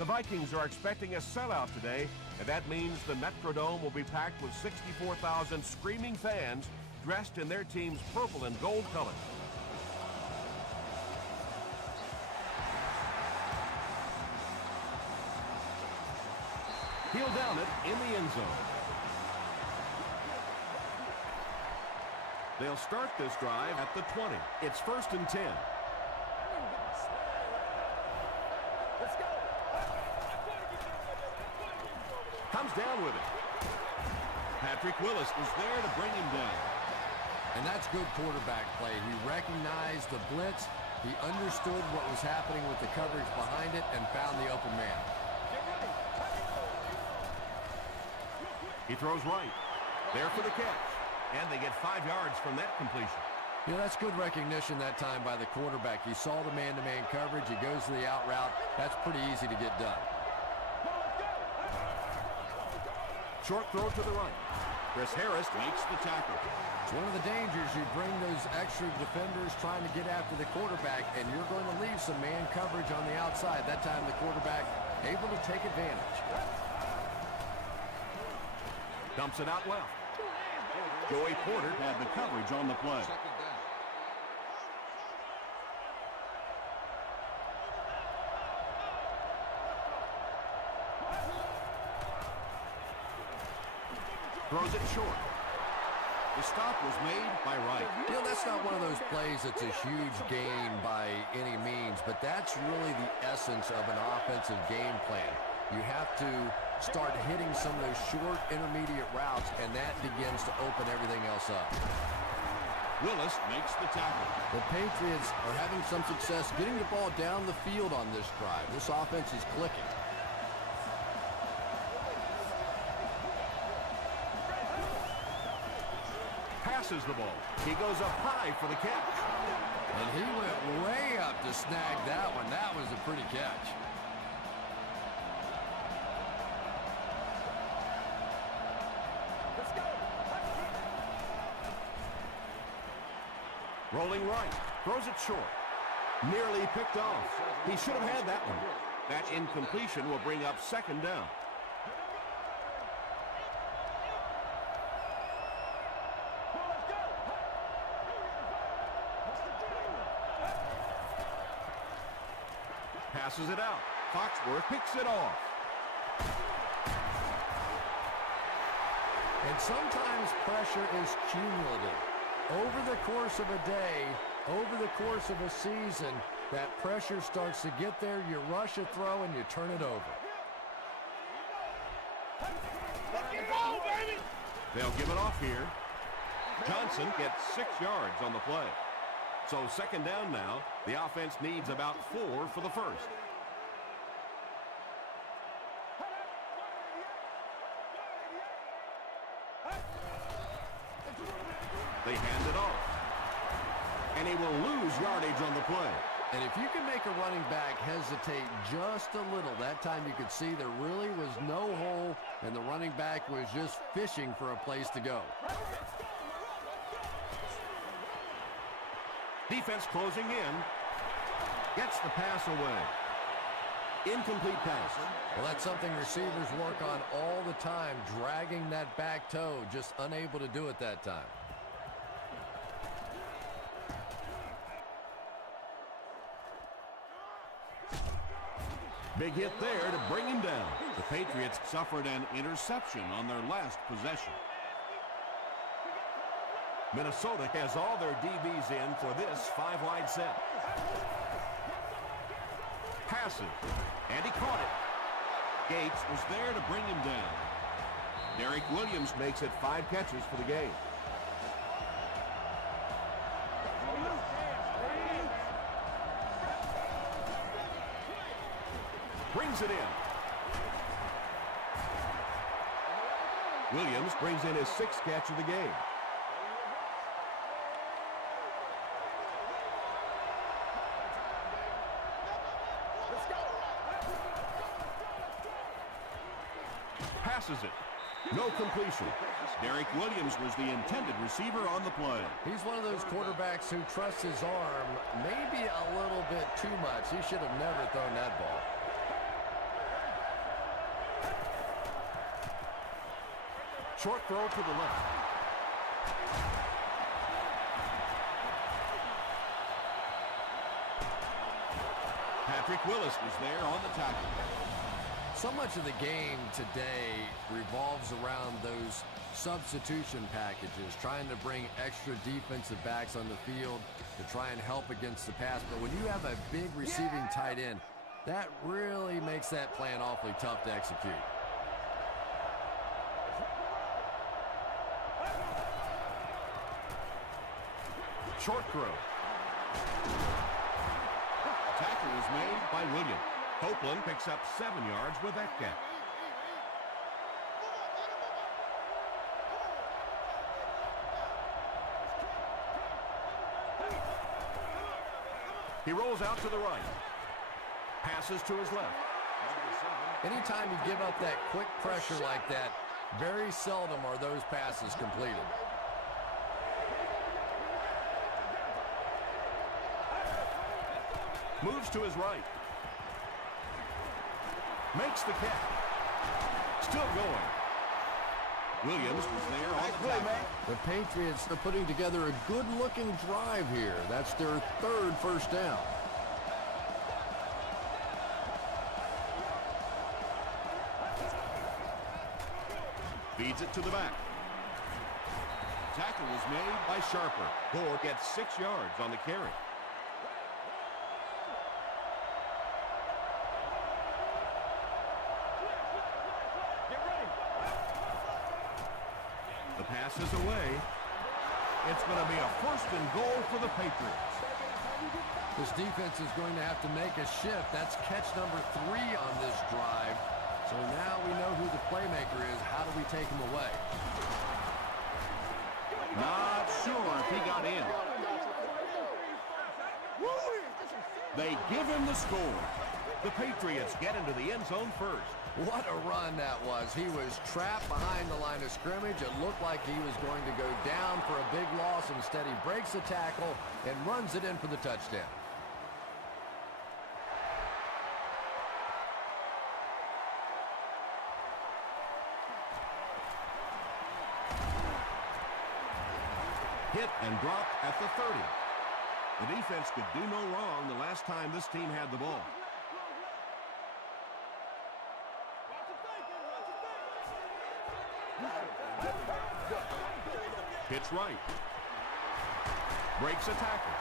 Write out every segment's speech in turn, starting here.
The Vikings are expecting a sellout today, and that means the Metrodome will be packed with 64,000 screaming fans dressed in their team's purple and gold colors. He'll down it in the end zone. They'll start this drive at the 20. It's 1st and 10. Let's go. Comes down with it. Patrick Willis was there to bring him down. And that's good quarterback play. He recognized the blitz. He understood what was happening with the coverage behind it and found the open man. He throws right. There for the catch. And they get 5 yards from that completion. You know, that's good recognition that time by the quarterback. He saw the man-to-man coverage. He goes to the out route. That's pretty easy to get done. Short throw to the right. Chris Harris makes the tackle. It's one of the dangers. You bring those extra defenders trying to get after the quarterback, and you're going to leave some man coverage on the outside. That time the quarterback able to take advantage. Dumps it out left. Joey Porter had the coverage on the play. Throws it short. The stop was made by Wright. You know, that's not one of those plays that's a huge gain by any means, but that's really the essence of an offensive game plan. You have to start hitting some of those short intermediate routes, and that begins to open everything else up. Willis makes the tackle. The Patriots are having some success getting the ball down the field on this drive. This offense is clicking. Passes the ball. He goes up high for the catch. And he went way up to snag that one. That was a pretty catch. Rolling right. Throws it short. Nearly picked off. He should have had that one. That incompletion will bring up 2nd down. Passes it out. Foxworth picks it off. And sometimes pressure is cumulative. Over the course of a day, over the course of a season, that pressure starts to get there, you rush a throw, and you turn it over. Let's get going, baby! They'll give it off here. Johnson gets 6 yards on the play. So 2nd down now. The offense needs about 4 for the first. They hand it off. And he will lose yardage on the play. And if you can make a running back hesitate just a little, that time you could see there really was no hole, and the running back was just fishing for a place to go. Defense closing in. Gets the pass away. Incomplete pass. Well, that's something receivers work on all the time, dragging that back toe, just unable to do it that time. Big hit there to bring him down. The Patriots suffered an interception on their last possession. Minnesota has all their DBs in for this 5-wide set. Passes, and he caught it. Gates was there to bring him down. Derek Williams makes it 5 catches for the game. Brings it in. Williams brings in his 6th catch of the game. Passes it. No completion. Derek Williams was the intended receiver on the play. He's one of those quarterbacks who trusts his arm maybe a little bit too much. He should have never thrown that ball. Short throw to the left. Patrick Willis was there on the tackle. So much of the game today revolves around those substitution packages, trying to bring extra defensive backs on the field to try and help against the pass. But when you have a big receiving tight end, that really makes that plan awfully tough to execute. Short throw. Tackle is made by Williams. Copeland picks up 7 yards with that catch. He rolls out to the right. Passes to his left. Anytime you give up that quick pressure like that, very seldom are those passes completed. Moves to his right. Makes the catch. Still going. Williams was there on the tackle. The Patriots are putting together a good-looking drive here. That's their 3rd first down. Feeds it to the back. Tackle was made by Sharper. Gore gets 6 yards on the carry. The pass is away. It's going to be a 1st and goal for the Patriots. This defense is going to have to make a shift. That's catch number 3 on this drive. So now we know who the playmaker is. How do we take him away? Not sure if he got in. They give him the score. The Patriots get into the end zone first. What a run that was. He was trapped behind the line of scrimmage. It looked like he was going to go down for a big loss. Instead, he breaks the tackle and runs it in for the touchdown. Hit and dropped at the 30. The defense could do no wrong the last time this team had the ball. Hits right. Breaks a tackle.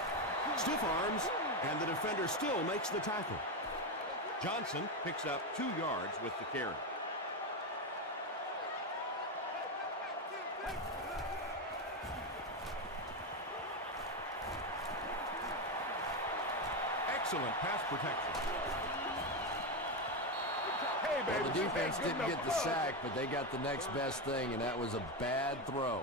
Stiff arms, and the defender still makes the tackle. Johnson picks up 2 yards with the carry. Excellent pass protection. Well, the defense didn't get the sack, but they got the next best thing, and that was a bad throw.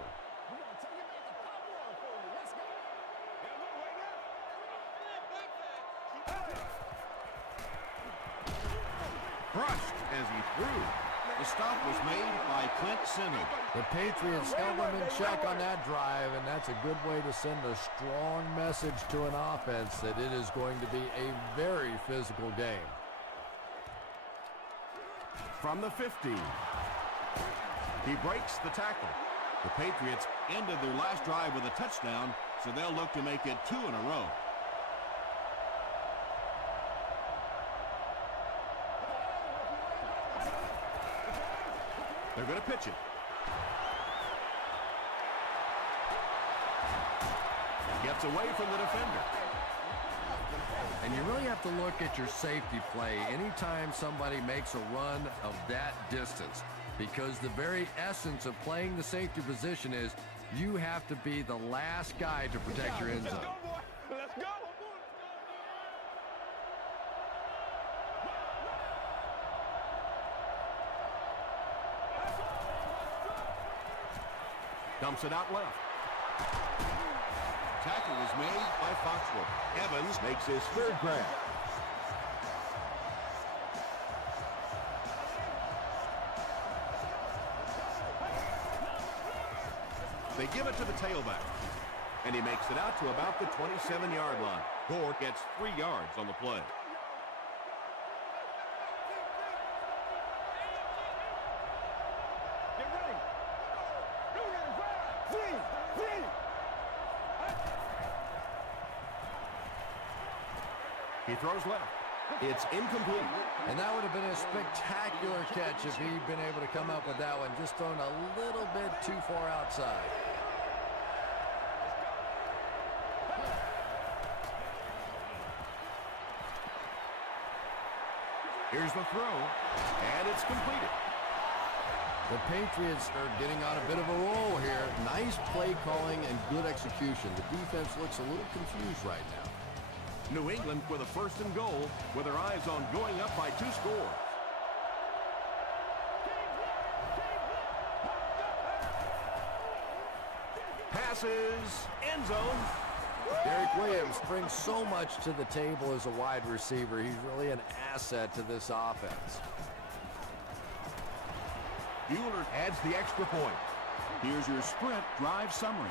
Brushed as he threw. The stop was made by Clint Simmons. The Patriots held them in check on that drive, and that's a good way to send a strong message to an offense that it is going to be a very physical game. From the 50. He breaks the tackle. The Patriots ended their last drive with a touchdown, so they'll look to make it 2 in a row. They're going to pitch it. Gets away from the defender. And you really have to look at your safety play anytime somebody makes a run of that distance, because the very essence of playing the safety position is you have to be the last guy to protect your end zone. Let's go. Dumps it out left. Tackle is made by Foxworth. Evans makes his 3rd grab. They give it to the tailback, and he makes it out to about the 27-yard line. Gore gets 3 yards on the play. He throws left. It's incomplete. And that would have been a spectacular catch if he'd been able to come up with that one, just thrown a little bit too far outside. Here's the throw, and it's completed. The Patriots are getting on a bit of a roll here. Nice play calling and good execution. The defense looks a little confused right now. New England with a 1st and goal with their eyes on going up by 2 scores. Passes, end zone. Derek Williams brings so much to the table as a wide receiver. He's really an asset to this offense. Bueller adds the extra point. Here's your sprint drive summary.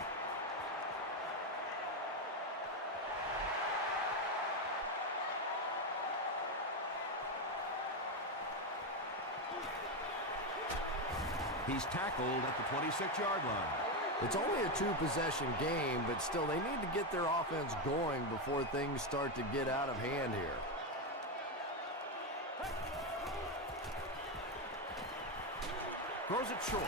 He's tackled at the 26-yard line. It's only a 2-possession game, but still they need to get their offense going before things start to get out of hand here. Throws it short.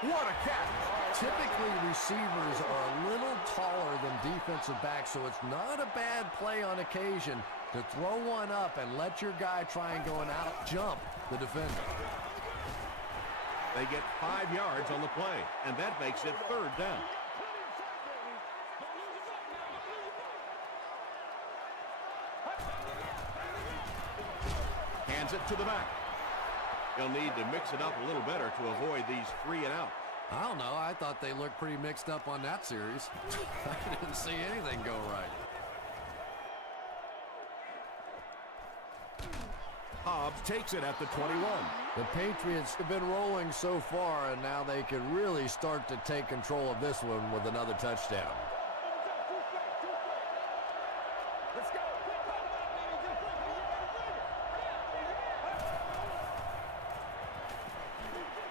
What a catch! Typically, receivers are a little taller than defensive backs, so it's not a bad play on occasion to throw one up and let your guy try and go and out-jump the defender. They get 5 yards on the play, and that makes it 3rd down. Hands it to the back. He'll need to mix it up a little better to avoid these 3 and out. I don't know. I thought they looked pretty mixed up on that series. I didn't see anything go right. Hobbs takes it at the 21. The Patriots have been rolling so far, and now they can really start to take control of this one with another touchdown. Let's go.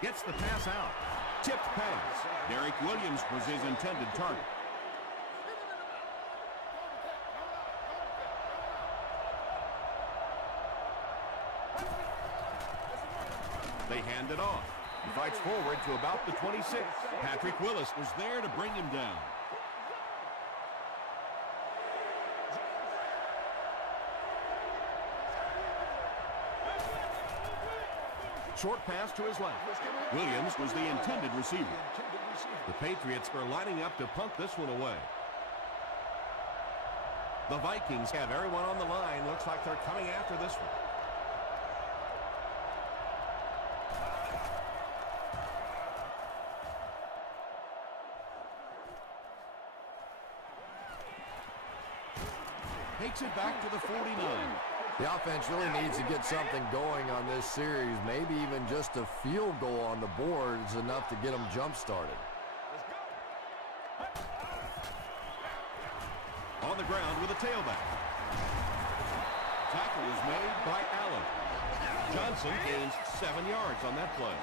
Gets the pass out. Tipped pass. Derek Williams was his intended target. They hand it off. He fights forward to about the 26. Patrick Willis was there to bring him down. Short pass to his left. Williams was the intended receiver. The Patriots are lining up to punt this one away. The Vikings have everyone on the line. Looks like they're coming after this one. Takes it back to the 49. The offense really needs to get something going on this series. Maybe even just a field goal on the board is enough to get them jump-started. On the ground with a tailback. Tackle is made by Allen. Johnson gains 7 yards on that play.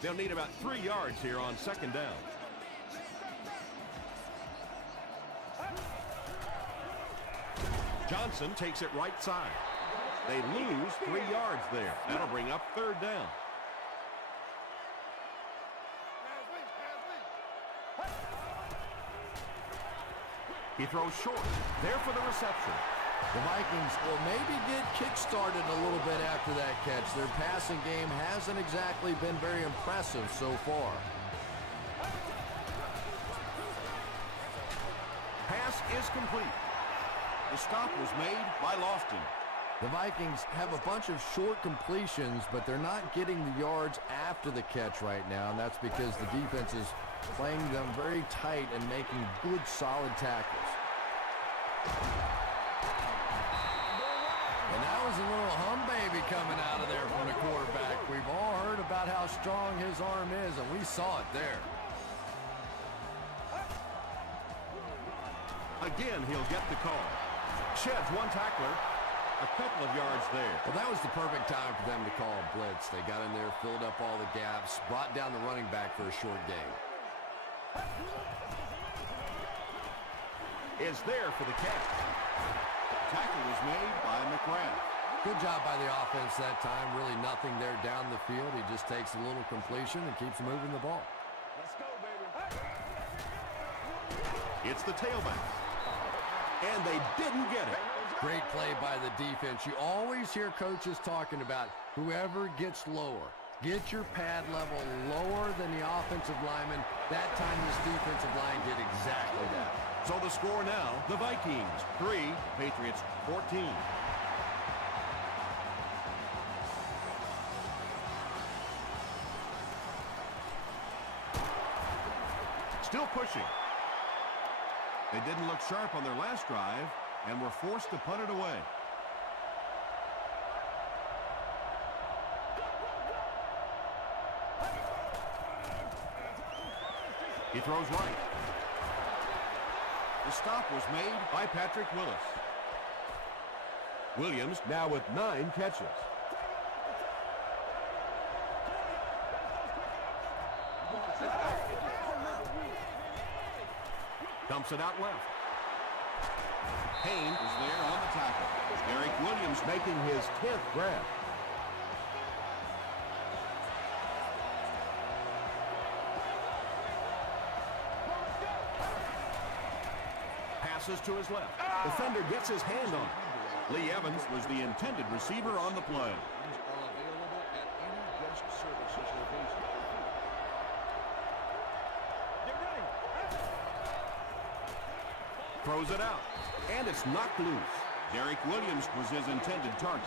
They'll need about 3 yards here on 2nd down. Johnson takes it right side. They lose 3 yards there. That'll bring up 3rd down. He throws short. There for the reception. The Vikings will maybe get kick-started a little bit after that catch. Their passing game hasn't exactly been very impressive so far. Pass is complete. The stop was made by Lofton. The Vikings have a bunch of short completions, but they're not getting the yards after the catch right now, and that's because the defense is playing them very tight and making good, solid tackles. And that was a little hum-baby coming out of there from the quarterback. We've all heard about how strong his arm is, and we saw it there. Again, he'll get the call. Sheds one tackler. A couple of yards there. Well, that was the perfect time for them to call a blitz. They got in there, filled up all the gaps, brought down the running back for a short game. is there for the catch. Tackle was made by McGrath. Good job by the offense that time. Really nothing there down the field. He just takes a little completion and keeps moving the ball. Let's go, baby. It's the tailback. And they didn't get it. Great play by the defense. You always hear coaches talking about whoever gets lower. Get your pad level lower than the offensive lineman. That time this defensive line did exactly that. So the score now, the Vikings 3, Patriots 14. Still pushing. They didn't look sharp on their last drive and were forced to punt it away. He throws right. The stop was made By Patrick Willis. Williams now with 9 catches. Dumps it out left. Payne was there on the tackle. Eric Williams making his 10th grab. Passes to his left. Defender gets his hand on it. Lee Evans was the intended receiver on the play. Throws it out. And it's knocked loose. Derek Williams was his intended target.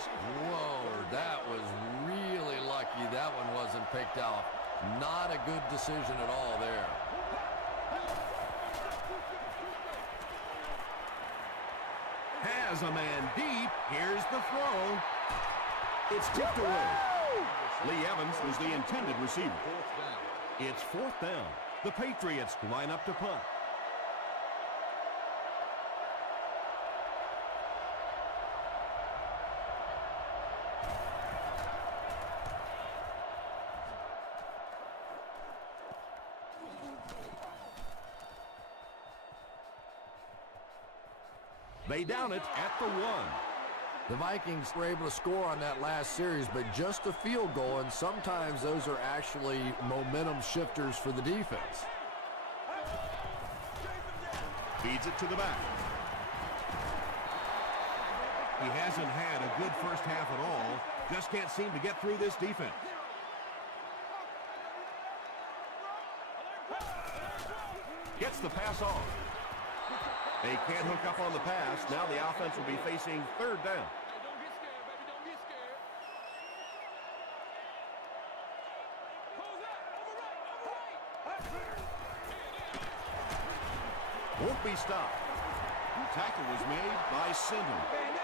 Whoa, that was really lucky that one wasn't picked off. Not a good decision at all there. Has a man deep. Here's the throw. It's tipped away. Lee Evans was the intended receiver. It's 4th down. The Patriots line up to punt. They down it at the 1. The Vikings were able to score on that last series, but just a field goal, and sometimes those are actually momentum shifters for the defense. Feeds it to the back. He hasn't had a good first half at all. Just can't seem to get through this defense. Gets the pass off. They can't hook up on the pass. Now the offense will be facing 3rd down. Won't be stopped. Tackle was made by Sinton.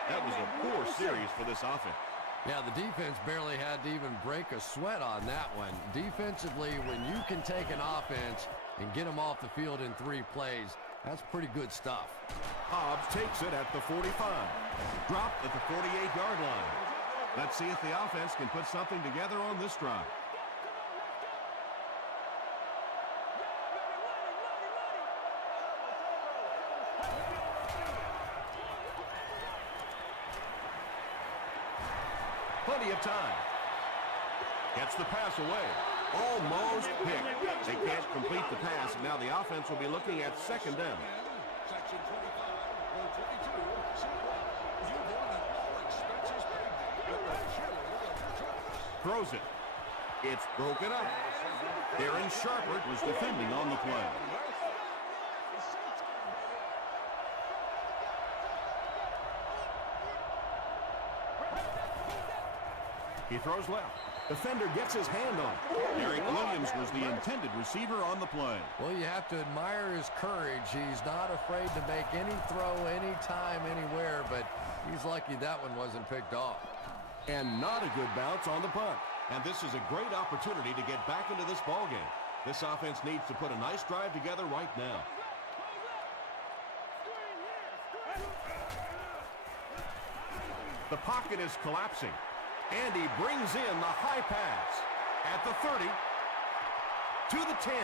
That was a poor series for this offense. Yeah, the defense barely had to even break a sweat on that one. Defensively, when you can take an offense and get them off the field in 3 plays, that's pretty good stuff. Hobbs takes it at the 45. Dropped at the 48-yard line. Let's see if the offense can put something together on this drive. Plenty of time. Gets the pass away. Almost picked. They can't complete the pass, and now the offense will be looking at 2nd down. Throws it. It's broken up. Darren Sharper was defending on the play. He throws left. Defender gets his hand on it. Derek Williams was the intended receiver on the play. Well, you have to admire his courage. He's not afraid to make any throw, anytime, anywhere, but he's lucky that one wasn't picked off. And not a good bounce on the punt. And this is a great opportunity to get back into this ballgame. This offense needs to put a nice drive together right now. The pocket is collapsing. And he brings in the high pass at the 30 to the 10.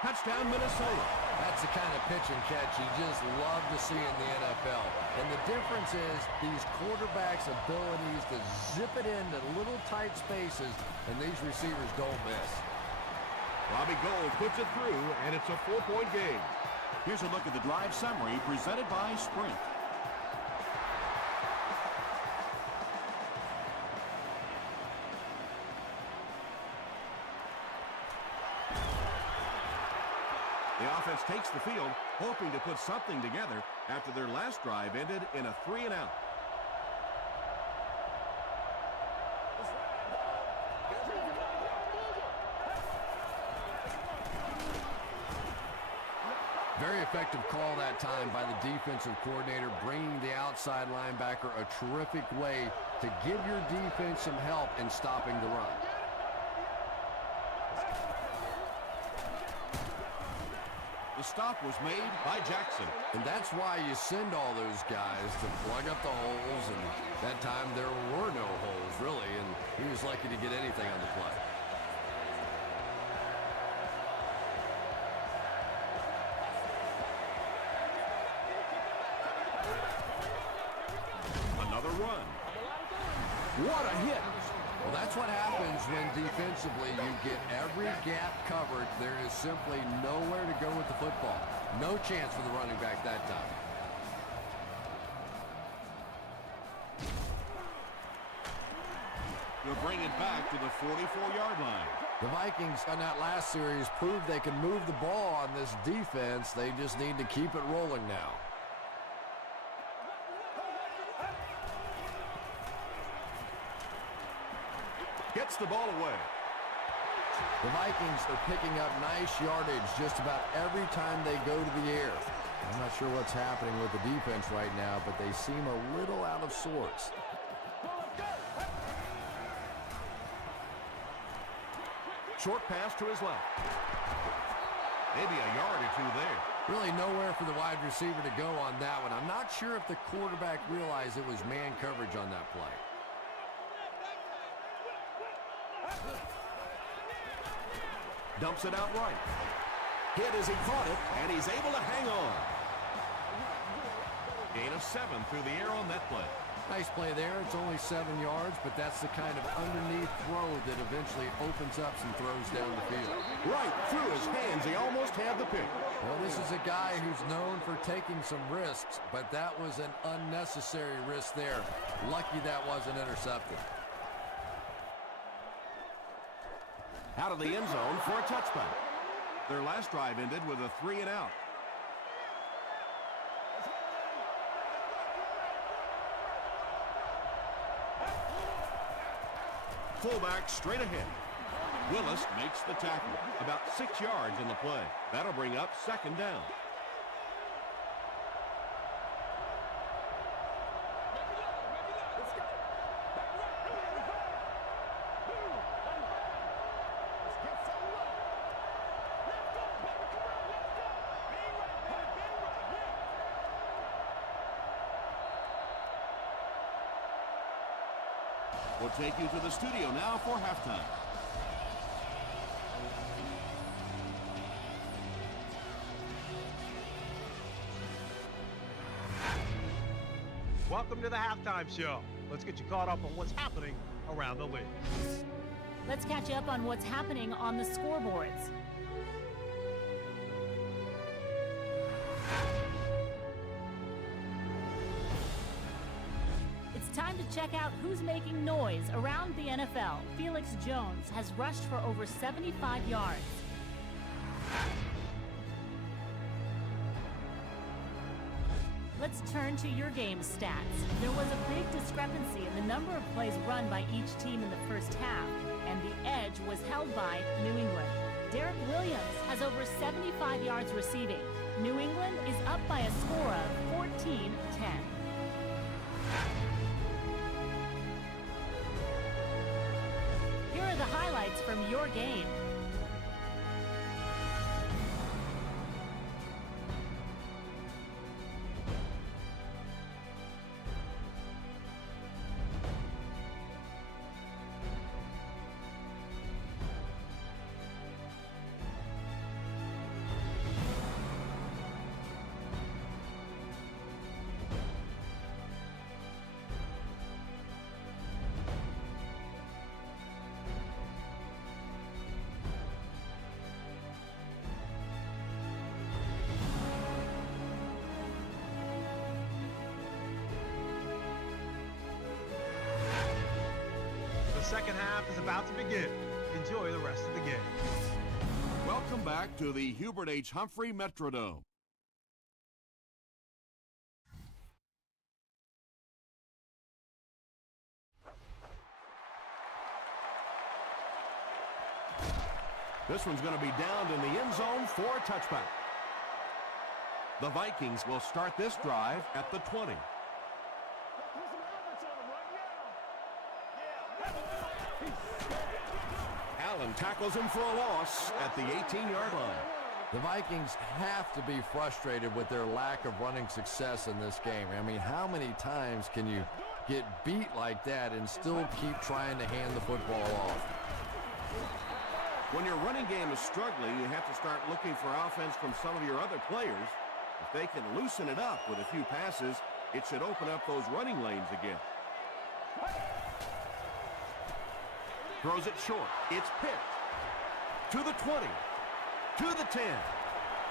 Touchdown, Minnesota. That's the kind of pitch and catch you just love to see in the NFL. And the difference is these quarterbacks' abilities to zip it into little tight spaces, and these receivers don't miss. Robbie Gould puts it through, and it's a 4-point game. Here's a look at the drive summary presented by Sprint. The offense takes the field, hoping to put something together after their last drive ended in a 3-and-out. Very effective call that time by the defensive coordinator, bringing the outside linebacker a terrific way to give your defense some help in stopping the run. The stop was made by Jackson. And that's why you send all those guys to plug up the holes, and that time there were no holes, really, and he was lucky to get anything on the play. Another run. What a hit! Well, that's what happens when defensively you get every gap covered. There is simply nowhere to go with the football. No chance for the running back that time. They'll bring it back to the 44-yard line. The Vikings on that last series proved they can move the ball on this defense. They just need to keep it rolling now. Gets the ball away. The Vikings are picking up nice yardage just about every time they go to the air. I'm not sure what's happening with the defense right now, but they seem a little out of sorts. Short pass to his left. Maybe a yard or two there. Really nowhere for the wide receiver to go on that one. I'm not sure if the quarterback realized it was man coverage on that play. Dumps it out right. Hit as he caught it, and he's able to hang on. Gain of 7 through the air on that play. Nice play there. It's only 7 yards, but that's the kind of underneath throw that eventually opens up some throws down the field. Right through his hands. He almost had the pick. Well, this is a guy who's known for taking some risks, but that was an unnecessary risk there. Lucky that wasn't intercepted. Out of the end zone for a touchback. Their last drive ended with a 3-and-out. Fullback straight ahead. Willis makes the tackle. About 6 yards in the play. That'll bring up 2nd down. We'll take you to the studio now for halftime. Welcome to the halftime show. Let's get you caught up on what's happening around the league. Let's catch you up on what's happening on the scoreboards. It's time to check out who's making noise around the NFL. Felix Jones has rushed for over 75 yards. Let's turn to your game stats. There was a big discrepancy in the number of plays run by each team in the first half, and the edge was held by New England. Derek Williams has over 75 yards receiving. New England is up by a score of 14-10. Here are the highlights from your game. second half is about to begin. Enjoy the rest of the game. Welcome back to the Hubert H. Humphrey Metrodome. This one's going to be downed in the end zone for a touchback. The Vikings will start this drive at the 20. Allen tackles him for a loss at the 18-yard line. The Vikings have to be frustrated with their lack of running success in this game. I mean, how many times can you get beat like that and still keep trying to hand the football off? When your running game is struggling, you have to start looking for offense from some of your other players. If they can loosen it up with a few passes, it should open up those running lanes again. Throws it short. It's picked. To the 20. To the 10.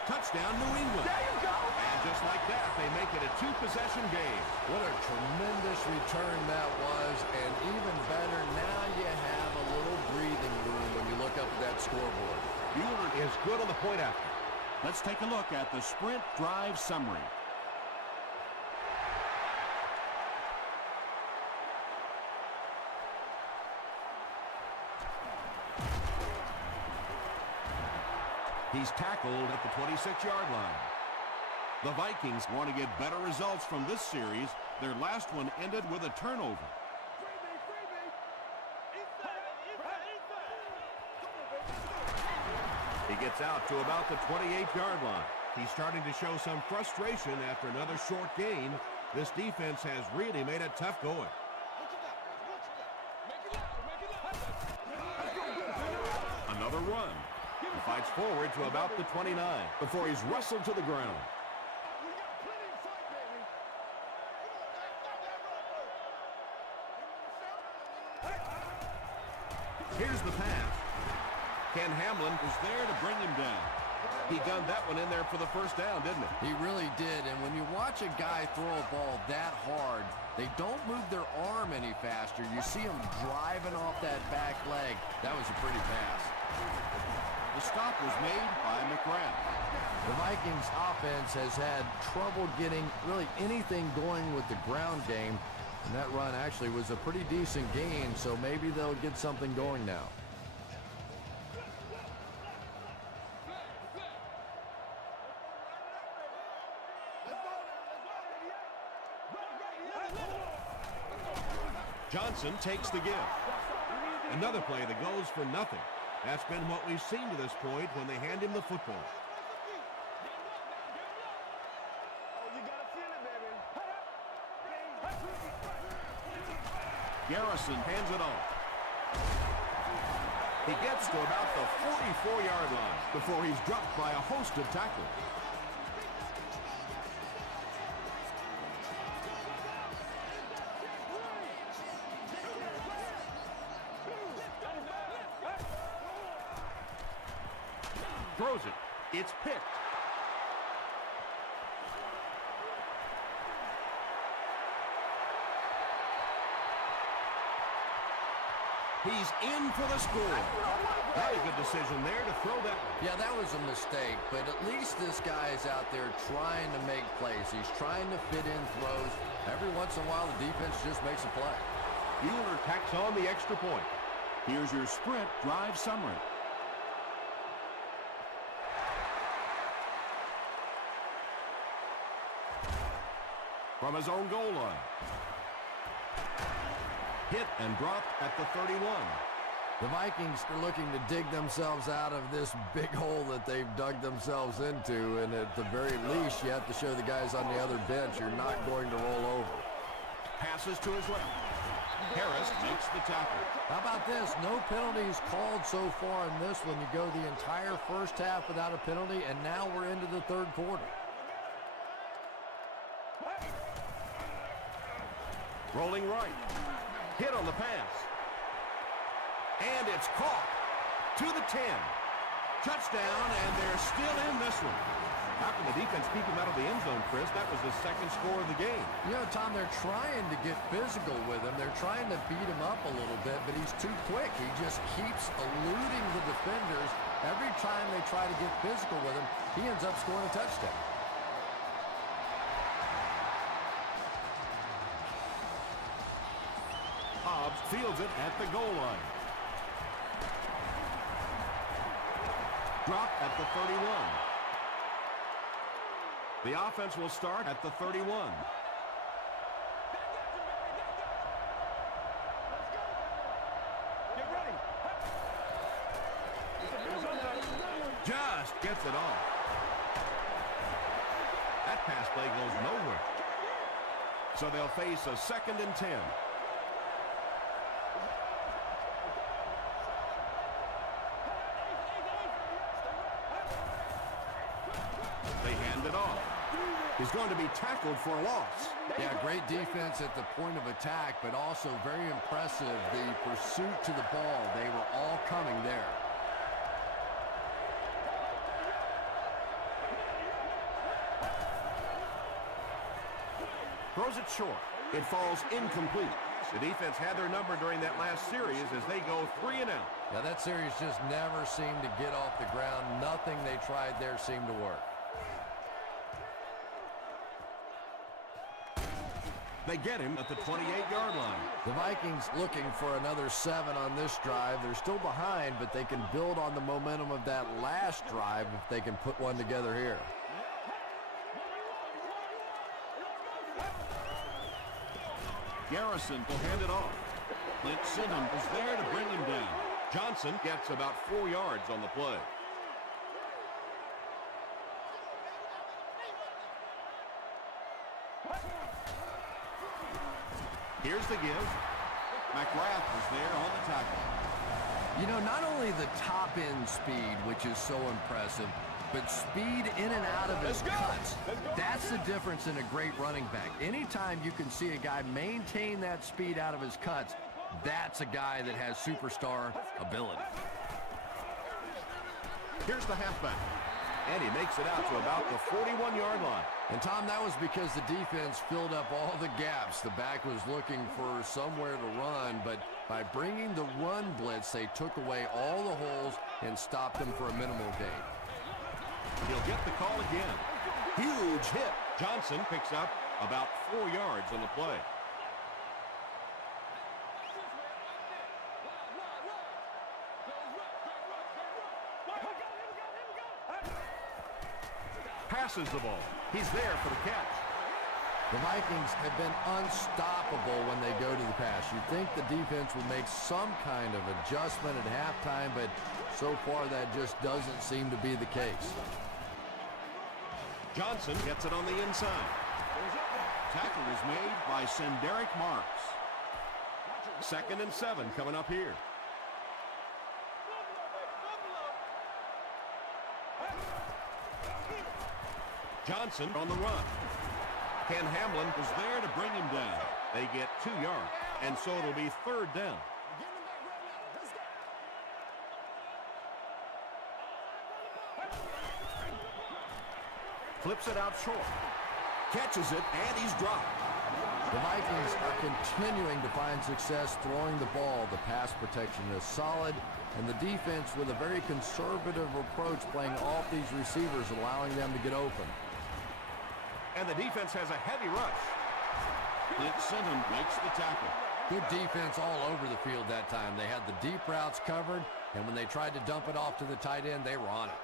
Touchdown, New England. There you go. And just like that, they make it a two-possession game. What a tremendous return that was, and even better, now you have a little breathing room when you look up at that scoreboard. Bueller is good on the point after. Let's take a look at the sprint drive summary. He's tackled at the 26-yard line. The Vikings want to get better results from this series. Their last one ended with a turnover. He gets out to about the 28-yard line. He's starting to show some frustration after another short gain. This defense has really made it tough going. Another run. He fights forward to about the 29 before he's wrestled to the ground. Here's the pass. Ken Hamlin was there to bring him down. He gunned that one in there for the first down, didn't he? He really did, and when you watch a guy throw a ball that hard, they don't move their arm any faster. You see him driving off that back leg. That was a pretty pass. The stop was made by McGrath. The Vikings offense has had trouble getting really anything going with the ground game, and that run actually was a pretty decent gain, so maybe they'll get something going now. Johnson takes the give. Another play that goes for nothing. That's been what we've seen to this point when they hand him the football. Garrison hands it off. He gets to about the 44-yard line before he's dropped by a host of tackles. Throws it. It's picked. He's in for the score. Very good decision there to throw that one. Yeah, that was a mistake, but at least this guy is out there trying to make plays. He's trying to fit in throws. Every once in a while, the defense just makes a play. Bueller tacks on the extra point. Here's your sprint drive summary. From his own goal line. Hit and dropped at the 31. The Vikings are looking to dig themselves out of this big hole that they've dug themselves into, and at the very least, you have to show the guys on the other bench you're not going to roll over. Passes to his left. Harris makes the tackle. How about this? No penalties called so far in this one. You go the entire first half without a penalty, and now we're into the third quarter. Rolling right. Hit on the pass. And it's caught. To the 10. Touchdown, and they're still in this one. How can the defense keep him out of the end zone, Chris? That was the second score of the game. You know, Tom, they're trying to get physical with him. They're trying to beat him up a little bit, but he's too quick. He just keeps eluding the defenders. Every time they try to get physical with him, he ends up scoring a touchdown. Hobbs fields it at the goal line. Drop at the 31. The offense will start at the 31. Just gets it off. That pass play goes nowhere. So they'll face a 2nd and 10. They hand it off. He's going to be tackled for a loss. Yeah, great defense at the point of attack, but also very impressive, the pursuit to the ball. They were all coming there. Throws it short. It falls incomplete. The defense had their number during that last series as they go 3 and out. Now, that series just never seemed to get off the ground. Nothing they tried there seemed to work. They get him at the 28-yard line. The Vikings looking for another 7 on this drive. They're still behind, but they can build on the momentum of that last drive if they can put one together here. Garrison will hand it off. Clint Singham is there to bring him down. Johnson gets about 4 yards on the play. Here's the give. McGrath was there on the tackle. You know, not only the top-end speed, which is so impressive, but speed in and out of his cuts. That's the difference in a great running back. Anytime you can see a guy maintain that speed out of his cuts, that's a guy that has superstar ability. Here's the halfback. And he makes it out to about the 41-yard line. And, Tom, that was because the defense filled up all the gaps. The back was looking for somewhere to run, but by bringing the run blitz, they took away all the holes and stopped them for a minimal gain. He'll get the call again. Huge hit. Johnson picks up about 4 yards on the play. Passes the ball. He's there for the catch. The Vikings have been unstoppable when they go to the pass. You'd think the defense would make some kind of adjustment at halftime, but so far that just doesn't seem to be the case. Johnson gets it on the inside. Tackle is made by Senderick Marks. 2nd and 7 coming up here. Johnson on the run. Ken Hamlin was there to bring him down. They get 2 yards, and so it'll be 3rd down. Flips it out short. Catches it, and he's dropped. The Vikings are continuing to find success throwing the ball. The pass protection is solid, and the defense with a very conservative approach playing off these receivers, allowing them to get open. And the defense has a heavy rush. Clint Singham makes the tackle. Good defense all over the field that time. They had the deep routes covered, and when they tried to dump it off to the tight end, they were on it.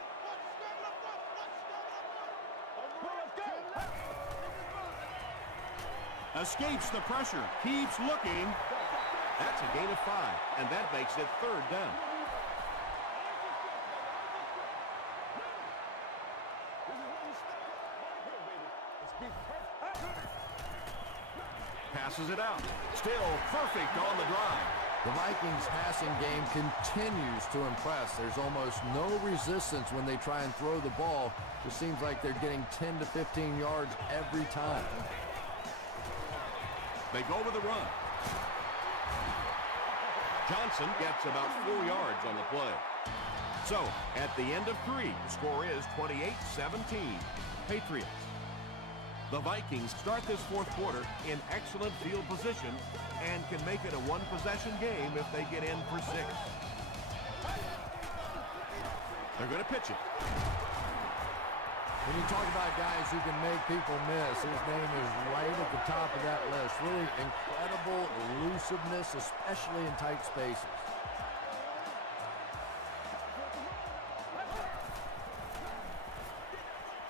Escapes the pressure. Keeps looking. That's a gain of 5, and that makes it 3rd down. Passes it out. Still perfect on the drive. The Vikings passing game continues to impress. There's almost no resistance when they try and throw the ball. It seems like they're getting 10 to 15 yards every time. They go with the run. Johnson gets about 4 yards on the play. So, at the end of 3, the score is 28-17. Patriots. The Vikings start this fourth quarter in excellent field position and can make it a one-possession game if they get in for 6. They're going to pitch it. When you talk about guys who can make people miss, his name is right at the top of that list. Really incredible elusiveness, especially in tight spaces.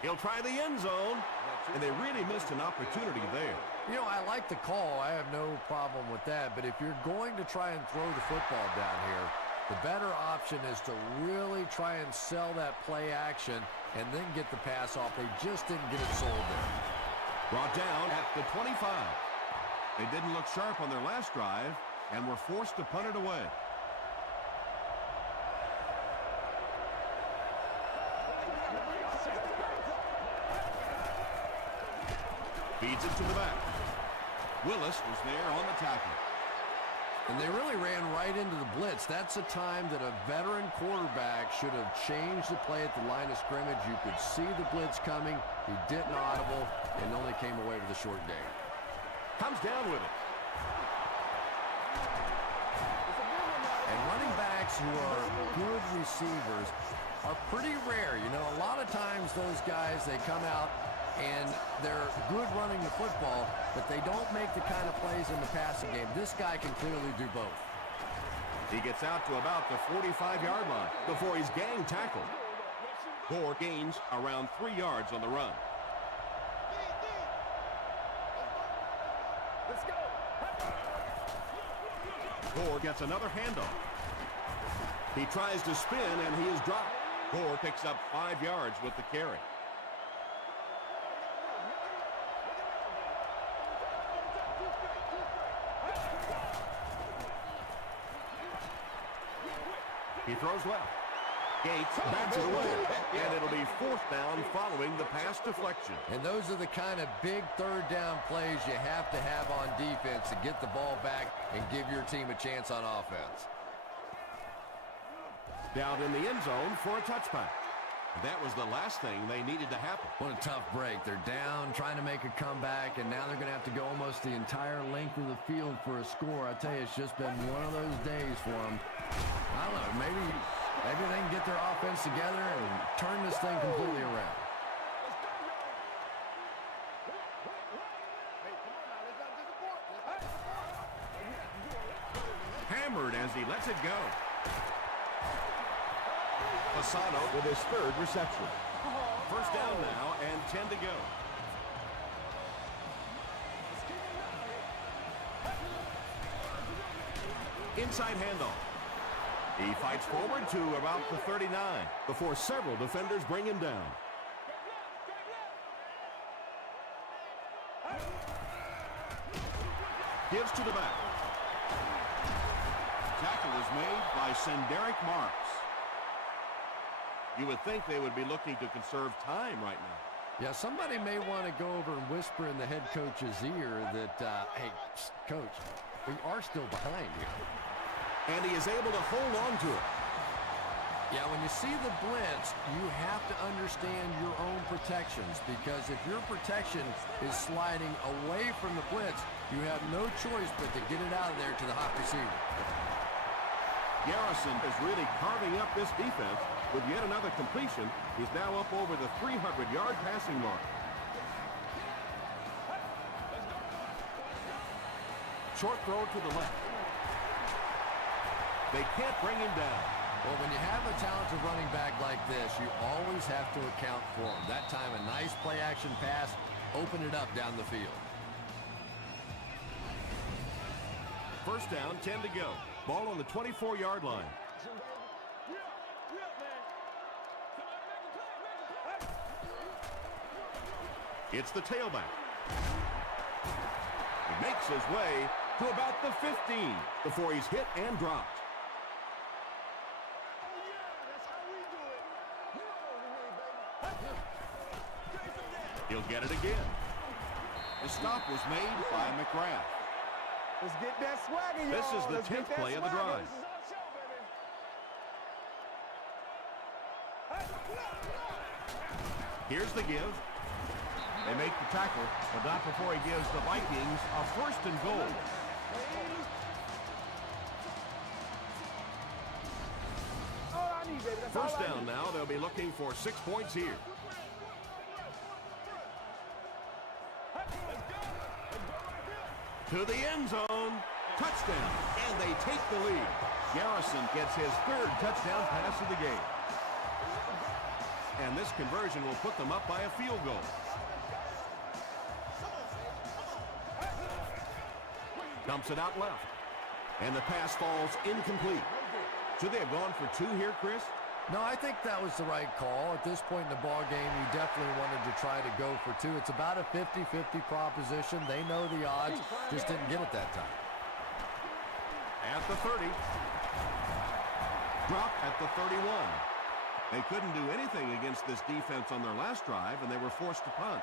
He'll try the end zone, and they really missed an opportunity there. You know, I like the call. I have no problem with that. But if you're going to try and throw the football down here, the better option is to really try and sell that play action and then get the pass off. They just didn't get it sold there. Brought down at the 25. They didn't look sharp on their last drive and were forced to punt it away. Feeds it to the back. Willis was there on the tackle. And they really ran right into the blitz. That's a time that a veteran quarterback should have changed the play at the line of scrimmage. You could see the blitz coming. He didn't audible and only came away with a short gain. Comes down with it. And running backs who are good receivers are pretty rare. You know, a lot of times those guys, they come out and they're good running the football, but they don't make the kind of plays in the passing game. This guy can clearly do both. He gets out to about the 45-yard line before he's gang tackled. Gore gains around 3 yards on the run. Let's go. Gore gets another handoff. He tries to spin, and he is dropped. Gore picks up 5 yards with the carry. He throws left. Gates backs it away, and it'll be 4th down following the pass deflection. And those are the kind of big third down plays you have to have on defense to get the ball back and give your team a chance on offense. Down in the end zone for a touchback. That was the last thing they needed to happen. What a tough break. They're down, trying to make a comeback, and now they're going to have to go almost the entire length of the field for a score. I tell you, it's just been one of those days for them. I don't know, maybe they can get their offense together and turn this thing completely around. Hammered as he lets it go. Fasano with his 3rd reception. 1st down now and 10 to go. Inside handoff. He fights forward to about the 39 before several defenders bring him down. Gives to the back. Tackle is made by Senderick Marks. You would think they would be looking to conserve time right now. Yeah, somebody may want to go over and whisper in the head coach's ear that, hey, coach, we are still behind here. And he is able to hold on to it. Yeah, when you see the blitz, you have to understand your own protections, because if your protection is sliding away from the blitz, you have no choice but to get it out of there to the hot receiver. Garrison is really carving up this defense with yet another completion. He's now up over the 300-yard passing mark. Short throw to the left. They can't bring him down. Well, when you have a talented running back like this, you always have to account for him. That time, a nice play-action pass opened it up down the field. 1st down, 10 to go. Ball on the 24-yard line. It's the tailback. He makes his way to about the 15 before he's hit and dropped. He'll get it again. The stop was made by McGrath. Let's get that swagger, y'all. This is the 10th play of the drive. Here's the give. They make the tackle, but not before he gives the Vikings a 1st and goal. First down now. They'll be looking for 6 points here. To the end zone. Touchdown. And they take the lead. Garrison gets his 3rd touchdown pass of the game. And this conversion will put them up by a field goal. Dumps it out left. And the pass falls incomplete. Should they have gone for 2 here, Chris? No, I think that was the right call. At this point in the ball game, you definitely wanted to try to go for 2. It's about a 50-50 proposition. They know the odds, just didn't get it that time. At the 30. Drop at the 31. They couldn't do anything against this defense on their last drive, and they were forced to punt.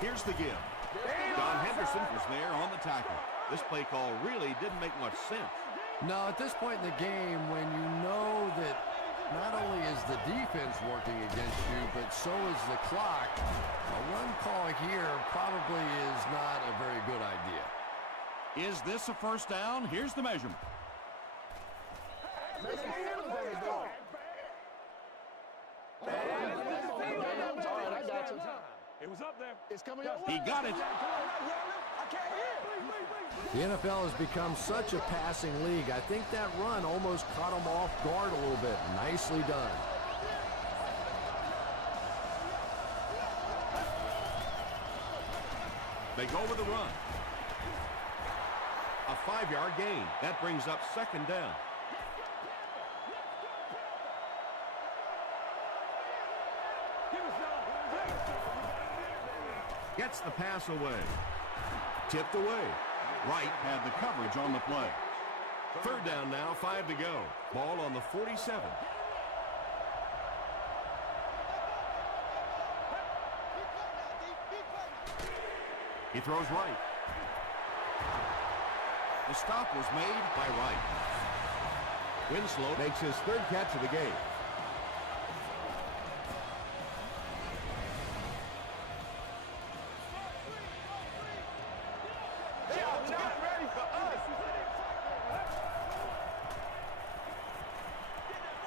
Here's the give. Don Henderson was there on the tackle. This play call really didn't make much sense. No, at this point in the game, when you know that not only is the defense working against you, but so is the clock, a run call here probably is not a very good idea. Is this a first down? Here's the measurement. It was up there. It's coming up. He got it. The NFL has become such a passing league. I think that run almost caught him off guard a little bit. Nicely done. They go with the run. A 5-yard gain. That brings up 2nd down. Gets the pass away. Tipped away. Wright had the coverage on the play. 3rd down now, 5 to go. Ball on the 47. He throws right. The stop was made by Wright. Winslow makes his 3rd catch of the game.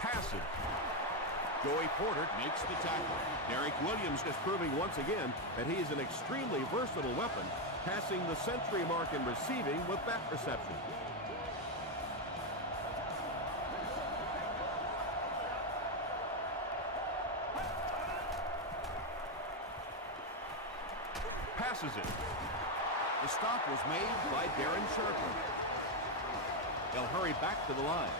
Passive. Joey Porter makes the tackle. Derek Williams is proving once again that he is an extremely versatile weapon, passing the century mark in receiving with that reception. Passes it. The stop was made by Darren Sharper. They'll hurry back to the line.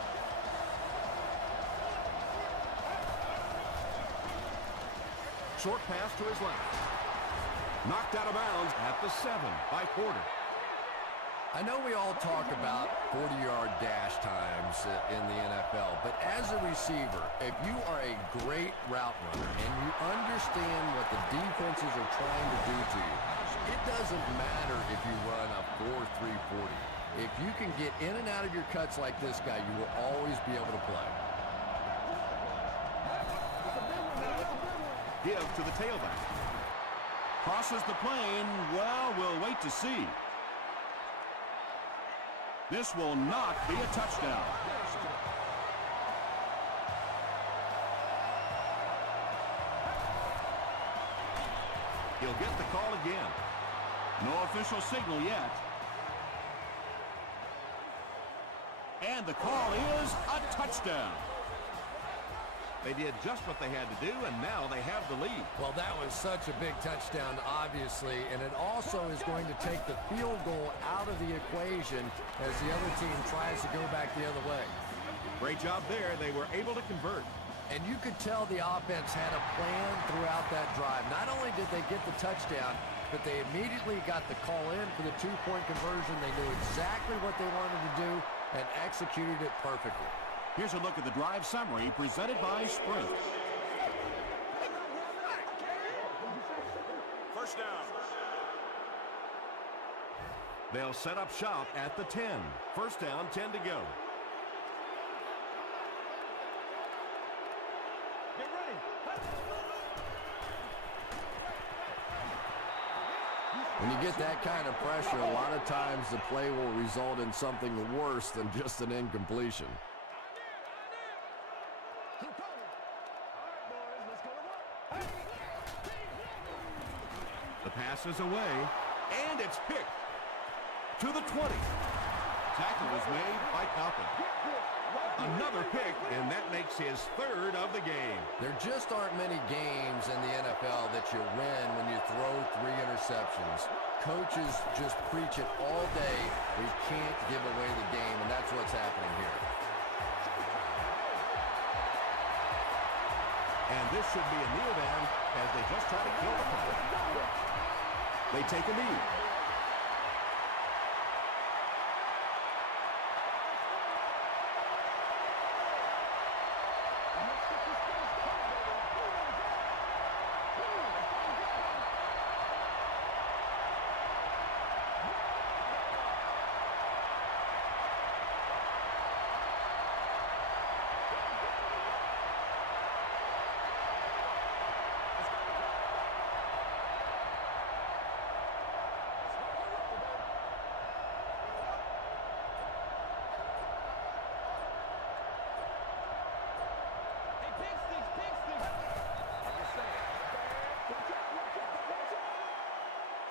Short pass to his left. Knocked out of bounds at the 7 by Porter. I know we all talk about 40-yard dash times in the NFL, but as a receiver, if you are a great route runner and you understand what the defenses are trying to do to you, it doesn't matter if you run a 4.340. If you can get in and out of your cuts like this guy, you will always be able to play. Give to the tailback. Crosses the plane. Well, we'll wait to see. This will not be a touchdown. He'll get the call again. No official signal yet. And the call is a touchdown. They did just what they had to do, and now they have the lead. Well, that was such a big touchdown, obviously, and it also is going to take the field goal out of the equation as the other team tries to go back the other way. Great job there. They were able to convert. And you could tell the offense had a plan throughout that drive. Not only did they get the touchdown, but they immediately got the call in for the 2-point conversion. They knew exactly what they wanted to do and executed it perfectly. Here's a look at the drive summary presented by Sprint. First down. They'll set up shop at the 10. First down, 10 to go. Get ready. When you get that kind of pressure, a lot of times the play will result in something worse than just an incompletion. The pass is away, and it's picked to the 20. Tackle was made by Coppin. Another pick, and that makes his third of the game. There just aren't many games in the NFL that you win when you throw 3 interceptions. Coaches just preach it all day. We can't give away the game, and that's what's happening here. And this should be a kneel down as they just try to kill the clock. They take a knee.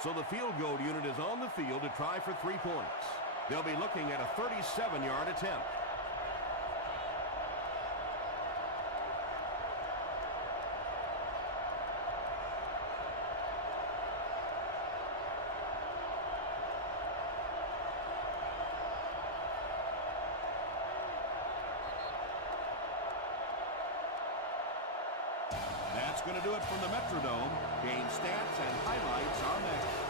So the field goal unit is on the field to try for 3 points. They'll be looking at a 37-yard attempt. That's going to do it from the Metrodome. Game stats and highlights are next.